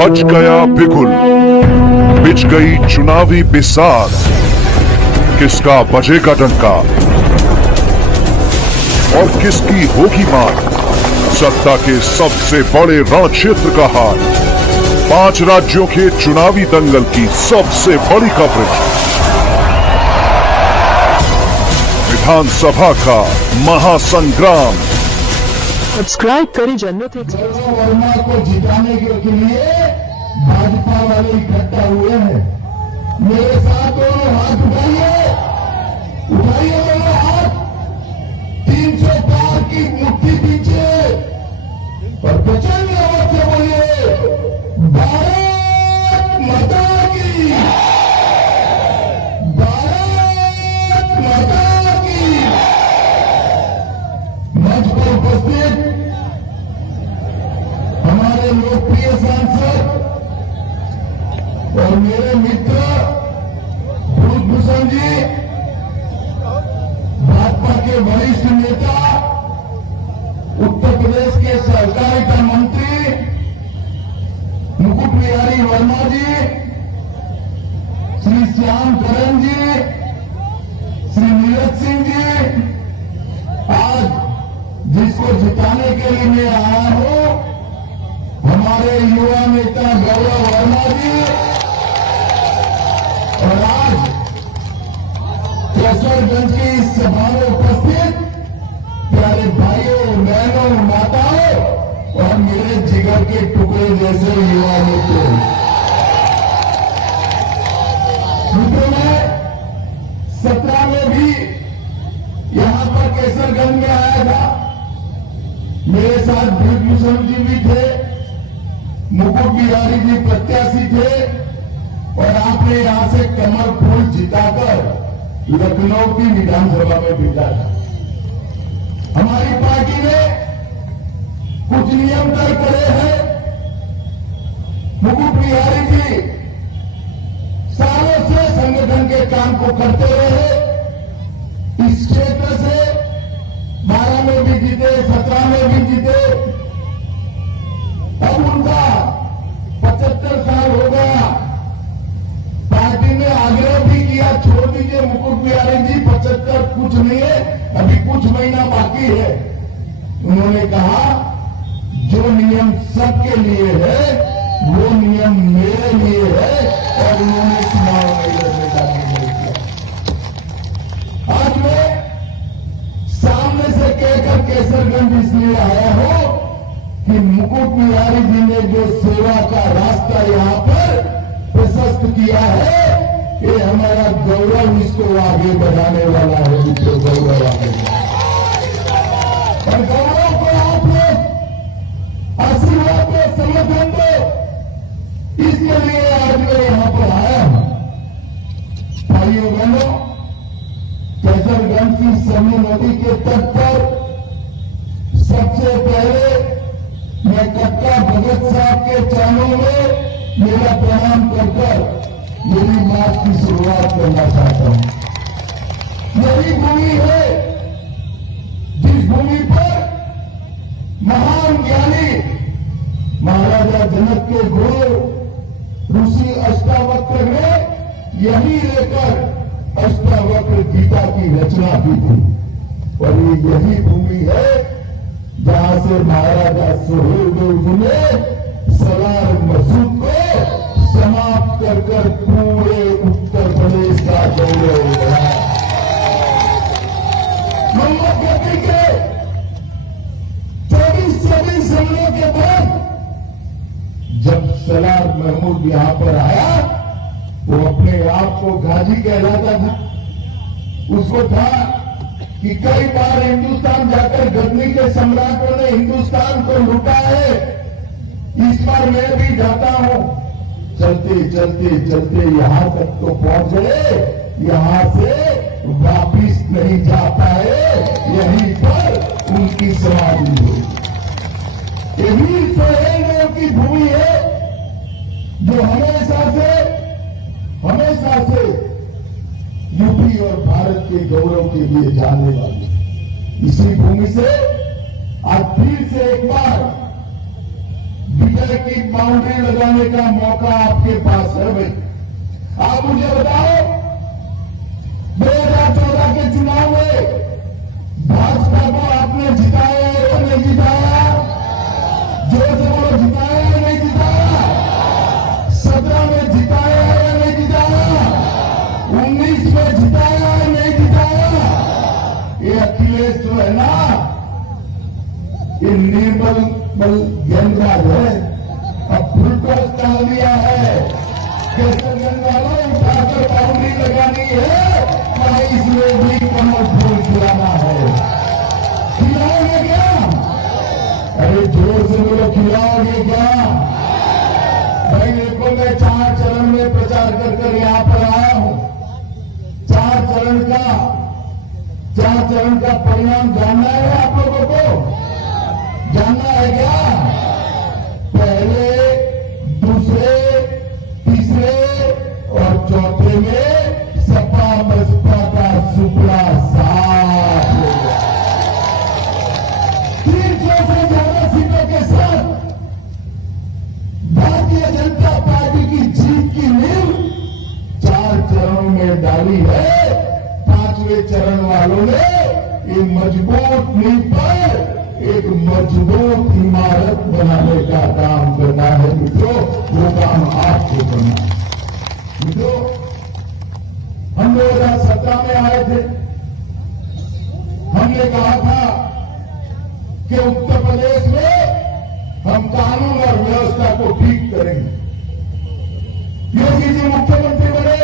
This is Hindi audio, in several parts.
बच गया बिगुल, बिछ गई चुनावी बिसार, किसका बजेगा डंका और किसकी होगी मार। सत्ता के सबसे बड़े रण क्षेत्र का हार, 5 राज्यों के चुनावी दंगल की सबसे बड़ी कवरेज, विधानसभा का महासंग्राम। सब्सक्राइब करें जन्नत एक्सप्रेस। गौरव वर्मा को जिताने के लिए भाजपा वाले इकट्ठा हुए हैं। मेरे साथ दोनों हाथ उठाइए, उठाइए दोनों हाथ। 300 पार की मुट्ठी पीछे और प्रचंड आवाज से बोलिए, भारत माता की, भारत माता की। मंच पर उपस्थित हमारे लोकप्रिय सांसद और मेरे मित्र भूषण जी, भाजपा के वरिष्ठ नेता, उत्तर प्रदेश के सहकारिता मंत्री मुकुट बिहारी वर्मा जी, श्री श्याम करण जी, श्री नीरज सिंह जी, आज जिसको जिताने के लिए मैं आया हूं, हमारे युवा नेता गौरव वर्मा जी, और आज केसरगंज की इस सभा में उपस्थित प्यारे भाइयों, बहनों, माताओं और मेरे जिगर के टुकड़े जैसे युवा मित्रों। मैं 17 में भी यहां पर केसरगंज में आया था। मेरे साथ भूषण जी भी थे, मुकुट बिहारी जी प्रत्याशी थे और आपने यहां से कमल फूल जिताकर लखनऊ की विधानसभा में भेजा था। हमारी पार्टी ने कुछ नियम तय करे हैं। मुकुट बिहारी जी सालों से संगठन के काम को करते रहे। इस क्षेत्र से 12 में भी जीते, 17 में भी जीते। अब उनका 75 साल हो गया। पार्टी ने आग्रह भी किया, छोड़ दीजिए मुकुट बिहारी जी, 75 कुछ नहीं है, अभी कुछ महीना बाकी है। उन्होंने कहा जो नियम सबके लिए है वो नियम मेरे लिए है और उन्होंने चुनाव में लड़ने का निर्णय किया। आज मैं सामने से कहकर केसरगंज इसलिए आया हूं कि मुकुट बिहारी जी ने जो सेवा का रास्ता यहां पर प्रशस्त किया है, ये हमारा गौरव इसको आगे बढ़ाने वाला है। इसको गौरव आगे और गौरव को आप लोग आशीर्वाद को समर्थन दो, इसके लिए आज मैं यहां पर आया हूं। भाइयों बहनों, केसरगंज की समी नदी के तट पर सबसे पहले मैं कक्का भगत साहब के चरणों में मेरा प्रणाम कर मेरी बात की शुरुआत करना चाहता हूं। यही भूमि है जिस भूमि पर महान ज्ञानी महाराजा जनक के गुरु ऋषि अष्टावक्र ने यही लेकर अष्टावक्र गीता की रचना की थी। और ये यही भूमि है जहां से महाराजा सुहेलदेव जी ने सलार मसूद को समाप्त कर पूरे उत्तर प्रदेश का गौरव बढ़ाया। मोहम्मद गद्दी के 24 हमलों के बाद जब सलार महमूद यहां पर आया, वो अपने आप को गाजी कहलाता था। उसको था कि कई बार हिंदुस्तान जाकर गजनी के सम्राटों ने हिंदुस्तान को लूटा है, इस बार मैं भी जाता हूं। चलते चलते चलते यहां तक तो पहुंच गए, यहां से वापिस नहीं जा पाए, यहीं पर उनकी समाधि हुई। यही सोहेलदेव की भूमि है जो हमेशा से यूपी और भारत के गौरव के लिए जाने वाली। इसी भूमि से आज फिर से एक बार विजय है कि बाउंड्री लगाने का मौका आपके पास है भाई। आप मुझे बताओ, 2014 के चुनाव में भाजपा को आपने जिताया या नहीं जिताया? जोर से बोलो, जिताया या नहीं जिताया? 17 में जिताया या नहीं जिताया? 19 में जिताया या नहीं जिताया? ये अखिलेश जो है ना, ये निर्मल गेंदराज है। अब फुलटॉस डाल दिया है, केसरगंज वालों उठाकर बाउंड्री लगानी है, वहां इसमें भी कमल फूल खिलाना है। खिलाओगे क्या? अरे जोर से बोलो, खिलाओगे क्या? भाई देखो, मैं 4 चरण में प्रचार कर यहां पर आया हूं। 4 चरण का परिणाम जानना है आप लोगों को? जानना है क्या? पहले, दूसरे, तीसरे और चौथे में सपा बसपा का सुपड़ा साफ हो गया। 300 से ज्यादा सीटों के साथ भारतीय जनता पार्टी की जीत की नींव 4 चरणों में डाली है। 5वें चरण वालों ने ये मजबूत नींव पर एक मजबूत इमारत बनाने का काम करना है मित्रों। वो काम आपको करना है मित्रों। हम 2017 में आए थे, हमने कहा था कि उत्तर प्रदेश में हम कानून और व्यवस्था को ठीक करेंगे। योगी जी मुख्यमंत्री बने,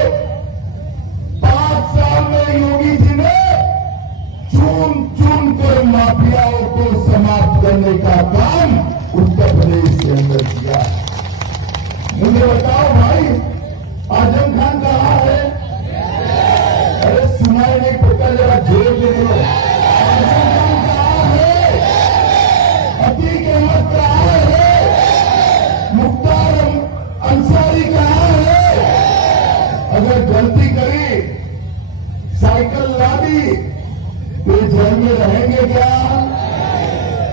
5 साल में योगी जी ने चुन कर माफियाओं को समाप्त करने का काम उत्तर प्रदेश के अंदर किया। मुझे बताओ भाई, आजम खान कहां है? अरे सुनाई नहीं पड़ता, जरा जोर से बोलो। आजम खान कहां है? अतीक अहमद कहां है? मुख्तार अंसारी कहां है? अगर गलती करी, साइकिल ला दी, तो जेल में रहेंगे क्या?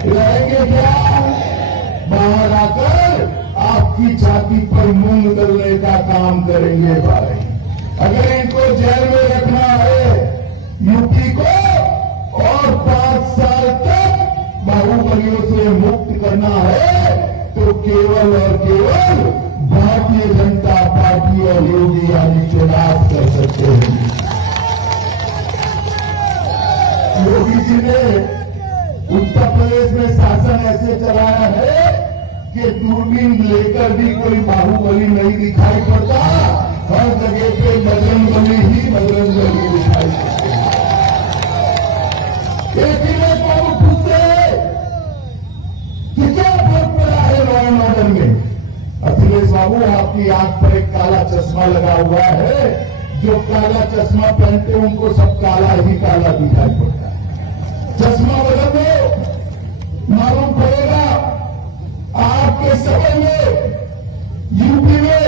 रहेंगे क्या? बाहर आकर आपकी छाती पर मूंग दलने का काम करेंगे भाई। अगर इनको जेल में रखना है, यूपी को और 5 साल तक बाहुबलियों से मुक्त करना है, तो केवल और केवल भारतीय जनता पार्टी और योगी आदित्यनाथ कर सकते हैं। योगी जी ने उत्तर प्रदेश में शासन ऐसे चलाया है कि दूरबीन लेकर भी कोई बाहुबली नहीं दिखाई पड़ता। हर जगह पे बजरंगबली ही बजरंगबली दिखाई पड़ते हैं। अखिलेश बाबू पूछते हैं कि क्या फर्क पड़ा है लॉ एंड ऑर्डर में? अखिलेश बाबू, आपकी आंख पर एक काला चश्मा लगा हुआ है। जो काला चश्मा पहनते उनको सब काला ही काला दिखाई पड़ता है। चश्मा बदल दो, मालूम पड़ेगा। आपके समय में यूपी में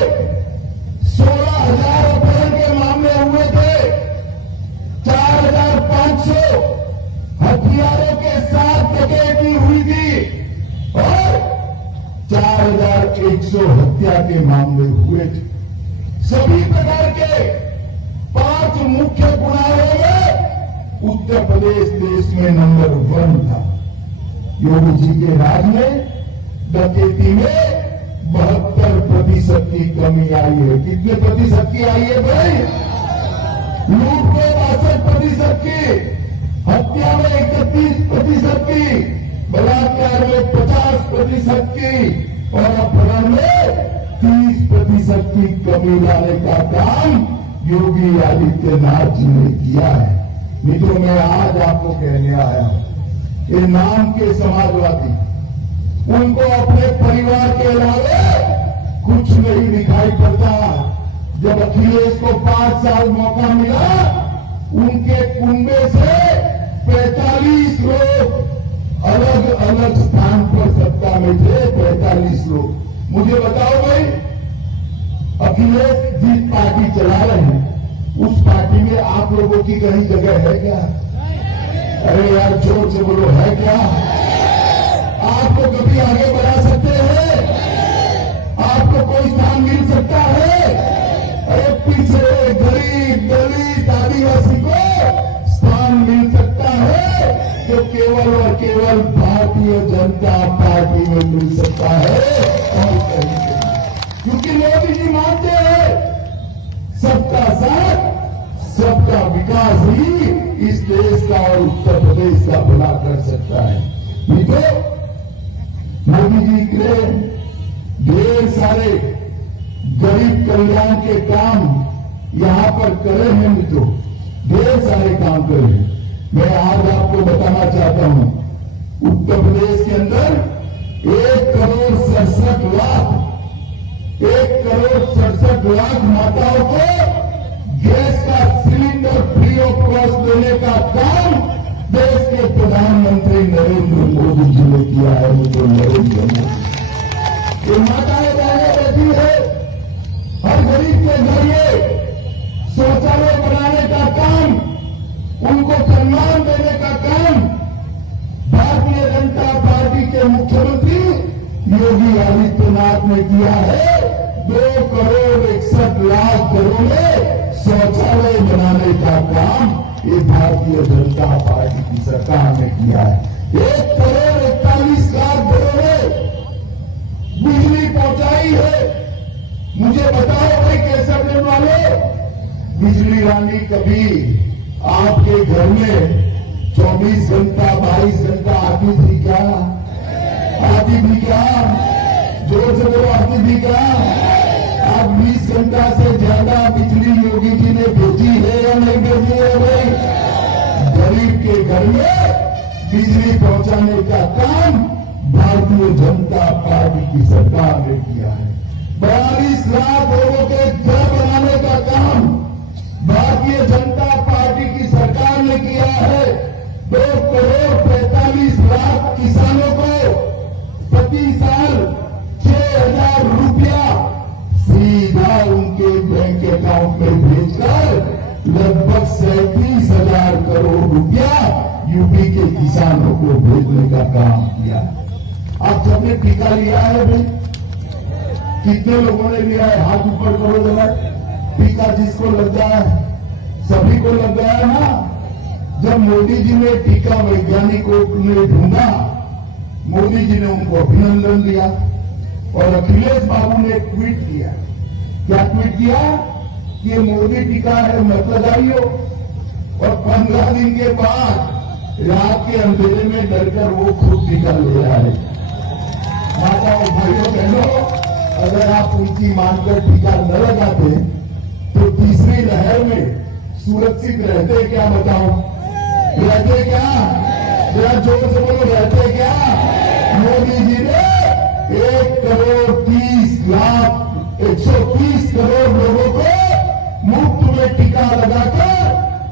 16,000 अपहरण के मामले हुए थे। 4,500 हथियारों के साथ डकैती हुई थी और 4,100 हत्या के मामले हुए थे। सभी प्रकार के 5 मुख्य गुनाहों में उत्तर प्रदेश देश में नंबर 1 था। योगी जी के राज में डकैती में 72% की कमी आई है। कितने प्रतिशत की आई है भाई? लूट में 62% की, हत्या में 31% की, बलात्कार में 50% की और अपहरण में 30% की कमी लाने का काम योगी आदित्यनाथ जी ने किया है। मित्रों, मैं आज आपको कहने आया हूं, ये नाम के समाजवादी, उनको अपने परिवार के अलावा कुछ नहीं दिखाई पड़ता। जब अखिलेश को 5 साल मौका मिला, उनके कुंबे से 45 लोग अलग अलग स्थान पर सत्ता में थे। 45 लोग। मुझे बताओ भाई, अखिलेश जिस पार्टी चला रहे हैं, उस पार्टी में आप लोगों की कहीं जगह है क्या? अरे यार जोर से बोलो, है क्या? आपको कभी आगे बढ़ा सकते हैं? में मिल सकता है और कहीं नहीं। क्योंकि मोदी जी मानते हैं सबका साथ सबका विकास ही इस देश का और उत्तर प्रदेश का भला कर सकता है। नहीं तो मोदी जी के ढेर सारे गरीब कल्याण के काम यहां पर करे हैं, मित्रों, ढेर सारे काम करे हैं। मैं आज आपको बताना चाहता हूं, उत्तर प्रदेश के अंदर 1,67,00,000 माताओं को गैस का सिलेंडर फ्री ऑफ कॉस्ट देने का काम देश के प्रधानमंत्री नरेंद्र मोदी जी ने किया है। मुझे नरेंद्र मोदी ये माताएं बहनें बैठी है, हर गरीब के घर में शौचालय बनाने का काम, उनको सम्मान देने का काम भारतीय जनता पार्टी के मुख्यमंत्री योगी आदित्यनाथ ने किया है। 2,61,00,000 करोड़ में शौचालय बनाने का काम ये भारतीय जनता पार्टी की सरकार ने किया है। 1,41,00,000 करोड़ में बिजली पहुंचाई है। मुझे बताओ भाई केसर वाले, बिजली रानी कभी आपके घर में 24 घंटा 22 घंटा आती थी क्या? आती थी क्या? जोर से बोलो, आती थी क्या? आप 20 घंटा से ज्यादा बिजली योगी जी ने भेजी है या नहीं भेजी है भाई? गरीब के घर में बिजली पहुंचाने का काम भारतीय जनता पार्टी की सरकार ने किया है। 42 लाख लोगों के घर बनाने का काम भारतीय जनता पार्टी की सरकार ने किया है। 2,45,00,000 किसानों को प्रति साल 6,000 रुपया सीधा उनके बैंक अकाउंट में भेजकर लगभग 37,000 करोड़ रुपया यूपी के किसानों को भेजने का काम किया। आप सबने टीका लिया है भाई? कितने लोगों ने लिया है? हाथ ऊपर करो जरा। टीका जिसको लग गया है, सभी को लग गया है ना? जब मोदी जी ने टीका वैज्ञानिकों ने ढूंढा, मोदी जी ने उनको अभिनंदन दिया और अखिलेश बाबू ने ट्वीट किया। क्या ट्वीट किया? कि ये मोदी टीका है, मत लगाइयो। और 15 दिन के बाद रात के अंधेरे में डरकर वो खुद टीका ले आए। माताओं भाइयों बहनों, अगर आप उनकी मानकर टीका न लगाते तो तीसरी लहर में सुरक्षित रहते क्या? बताओ, रहते क्या? जरा जोर से बोलो, रहते क्या? मोदी जी ने 1,30,00,000 करोड़ लोगों को मुफ्त में टीका लगाकर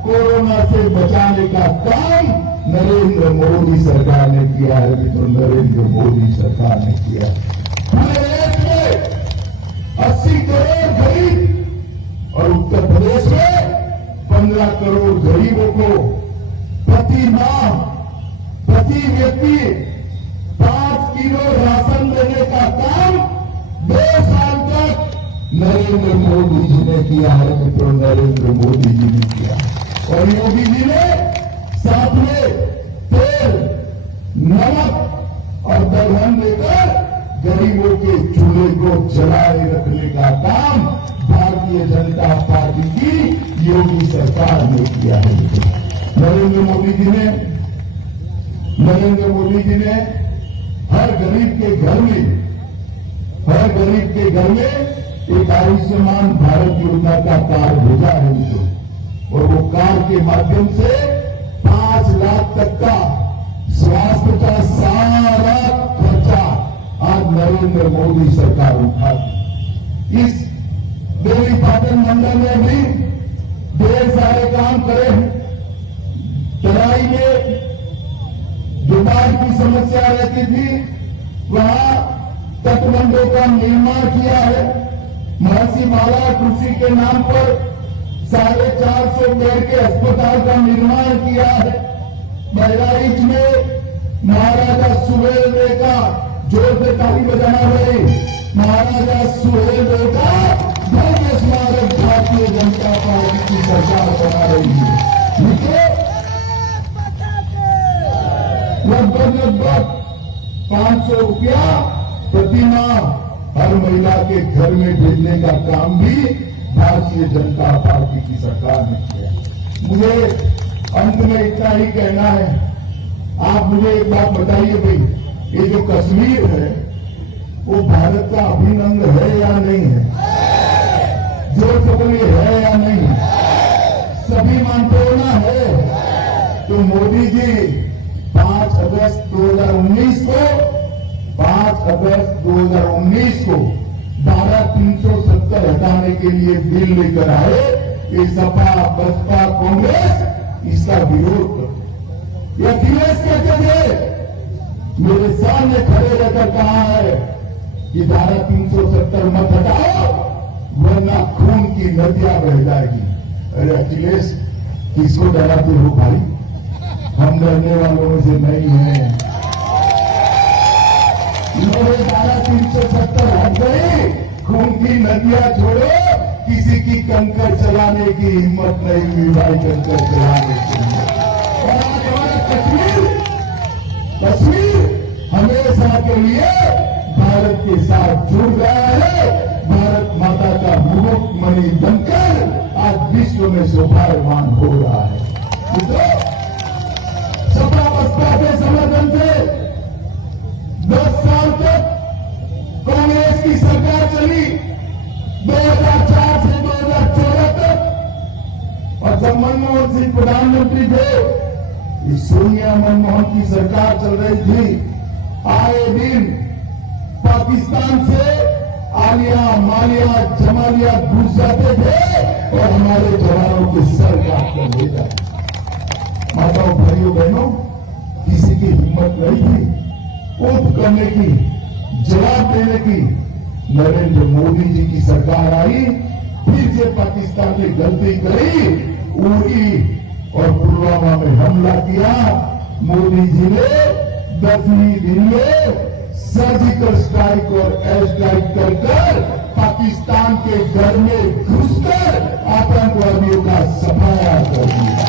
कोरोना से बचाने का काम नरेंद्र मोदी सरकार ने किया है। तो नरेंद्र मोदी सरकार ने किया। पूरे देश में 80 करोड़ गरीब और उत्तर प्रदेश में 15 करोड़ गरीबों को प्रति माह प्रति व्यक्ति 5 किलो राशन देने का काम 2 साल तक नरेंद्र मोदी जी ने किया है। मित्रों, नरेंद्र मोदी जी ने किया और योगी जी ने साथ में तेल, नमक और दलहन देकर गरीबों के चूल्हे को जलाए रखने का काम भारतीय जनता पार्टी की योगी सरकार ने किया है। नरेंद्र मोदी जी ने हर गरीब के घर में एक आयुष्मान भारत योजना का कार्ड भेजा है मित्रों। और वो कार्ड के माध्यम से 5 लाख तक का स्वास्थ्य का सारा खर्चा आज नरेंद्र मोदी सरकार उठाती। इस देवी पाटन मंडल में भी ढेर सारे काम करे हैं। तराई में जो बाढ़ की समस्या रहती थी, वहां तटबंधों का निर्माण किया है। महर्षि माला कृषि के नाम पर 450 बेड के अस्पताल का निर्माण किया है। बहराइच में महाराजा सुहेलदेव का, जोर से ताली बजाना भाई, महाराजा सुहेलदेव का भव्य स्मारक भारतीय जनता पार्टी की सरकार बना रही है। लगभग 500 रुपया प्रति माह हर महिला के घर में भेजने का काम भी भारतीय जनता पार्टी की सरकार ने किया। मुझे अंत में इतना ही कहना है, आप मुझे एक बात बताइए भाई, ये जो कश्मीर है वो भारत का अभिन्न अंग है या नहीं है? जोर से बोलिए, है या नहीं? सभी मानते हो ना? है। तो मोदी जी 5 अगस्त 2019 को धारा 370 हटाने के लिए बिल लेकर आए। ये सपा बसपा कांग्रेस इसका विरोध करते। ये अखिलेश कहते थे, मेरे सामने खड़े रहकर कहा है कि धारा 370 मत हटाओ वरना खून की नदियां बह जाएगी। अरे अखिलेश, किसको डराते हो भाई? हम डरने वालों में से नहीं हैं। मेरे धारा 370 हट गई, खून की नदियां छोड़ो, किसी की कंकर चलाने की हिम्मत नहीं हुई भाई, कंकर चलाने की हिम्मत। और आज हमारा कश्मीर हमेशा के लिए भारत के साथ जुड़ गया है। भारत माता का मुकुट मणि बनकर आज विश्व में शोभायमान हो रहा है। मित्रों, सपा बसपा के समर्थन से 10 साल तक कांग्रेस की सरकार चली, 2004 से 2014 तक। और जब मनमोहन सिंह प्रधानमंत्री थे, सोनिया मनमोहन की सरकार चल रही थी। आए दिन पाकिस्तान से आलिया मालिया जमालिया घुस जाते थे और हमारे जवानों के सर काट कर ले जाते। माताओं भाइयों बहनों, किसी की हिम्मत नहीं थी उठ करने की, जवाब देने की। नरेंद्र मोदी जी की सरकार आई, फिर से पाकिस्तान ने गलती करी, उड़ी और पुलवामा में हमला किया। मोदी जी ने 10वें दिन में सर्जिकल स्ट्राइक और एयर स्ट्राइक कर पाकिस्तान के घर में घुसकर आतंकवादियों का सफाया कर दिया।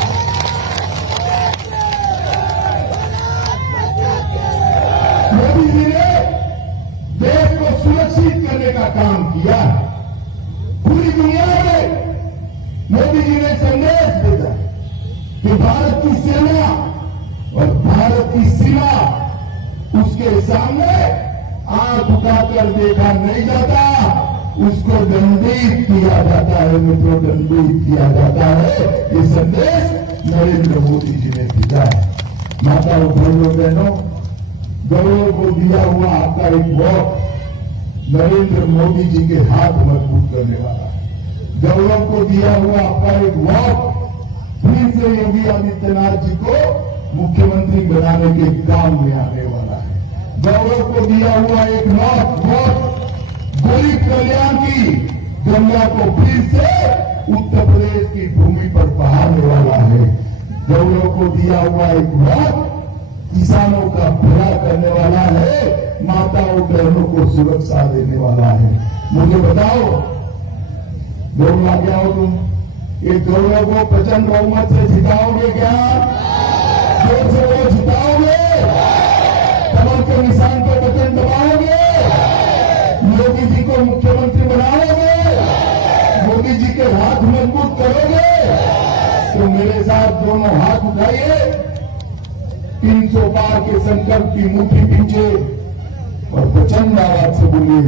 मोदी जी ने देश को सुरक्षित करने का काम किया। पूरी दुनिया में मोदी जी ने संदेश भेजा कि भारत की सेना और भारत की सीमा, उसके सामने आंख उठाकर देखा नहीं जाता, उसको दंडित किया जाता है। मित्रों, दंडित किया जाता है। ये संदेश नरेंद्र मोदी जी ने भेजा है। माताओं भाइयों बहनों, गौरव को दिया हुआ आपका एक वोट नरेंद्र मोदी जी के हाथ मजबूत करने वाला है। गौरव को दिया हुआ आपका एक वोट फिर से योगी आदित्यनाथ जी को मुख्यमंत्री बनाने के काम में आने वाला है। गौरव को दिया हुआ एक वोट गरीब कल्याण की गंगा को फिर से उत्तर प्रदेश की भूमि पर बहाने वाला है। गौरव को दिया हुआ एक वोट किसानों का भला करने वाला है, माताओं बहनों को सुरक्षा देने वाला है। मुझे बताओ, गौरव आ गया हो तुम, ये गौरव को प्रचंड बहुमत से जिताओगे क्या? जोर से वो जिताओगे? कमल के निशान पर बटन दबाओगे? मोदी जी को मुख्यमंत्री बनाओगे? मोदी जी के हाथ मजबूत करोगे? तो मेरे साथ दोनों हाथ उठाइए, 300 पार के संकल्प की मुट्ठी पीछे और प्रचंड आवाज से बोलिए,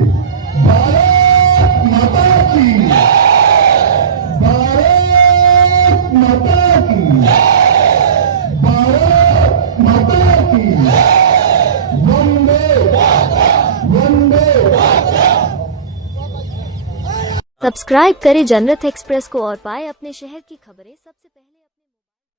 भारत माता की, भारत माता की, भारत माता की, वंदे वंदे। सब्सक्राइब करें जनरत एक्सप्रेस को और पाए अपने शहर की खबरें सबसे पहले।